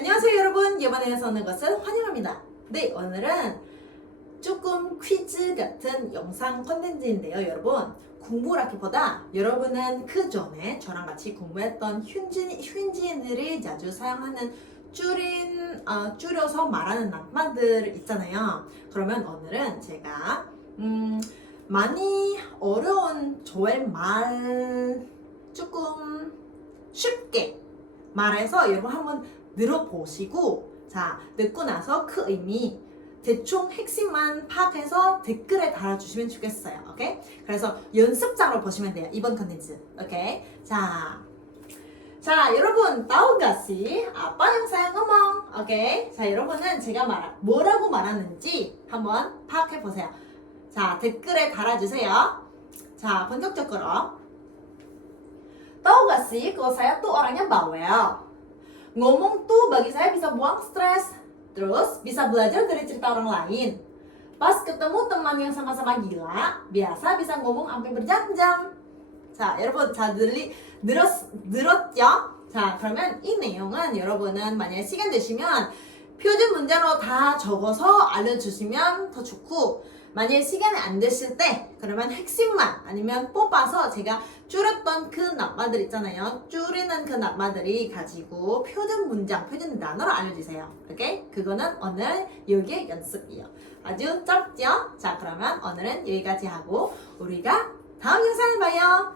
안녕하세요 여러분. 예반에서 오는 것을 환영합니다. 네 오늘은 조금 퀴즈 같은 영상 컨텐츠인데요 여러분. 공부라기보다 여러분은 그 전에 저랑 같이 공부했던 휴진, 휴진들이 자주 사용하는 줄인 어, 줄여서 말하는 낱말들 있잖아요. 그러면 오늘은 제가 음, 많이 어려운 저의 말 조금 쉽게 말해서 여러분 한번 들어보시고 자 듣고 나서 그 의미 대충 핵심만 파악해서 댓글에 달아주시면 좋겠어요. 오케이? 그래서 연습장으로 보시면 돼요. 이번 컨텐츠. 오케이? 자. 자, 여러분, 다우가시 아빠 영상 어멍. 오케이? 자, 여러분은 제가 말 뭐라고 말하는지 한번 파악해 보세요. 자, 댓글에 달아주세요. 자, 본격적으로. Sih kalau saya tuh orangnya bawel Ngomong tuh bagi saya bisa buang stres Terus bisa belajar dari cerita orang lain Pas ketemu teman yang sama-sama gila Biasa bisa ngomong sampai berjam-jam 자 여러분 자 들리 들었, 들었죠? 자 그러면 이 내용은 여러분은 만약에 시간 되시면 표준 문제로 다 적어서 알려주시면 더 좋고 만약에 시간이 안 되실 때 그러면 핵심만 아니면 뽑아서 제가 줄였던 그 낱말들 있잖아요 줄이는 그 낱말들이 가지고 표준 문장 표준 단어로 알려주세요 오케이? 그거는 오늘 여기에 연습이요 아주 짧죠? 자 그러면 오늘은 여기까지 하고 우리가 다음 영상을 봐요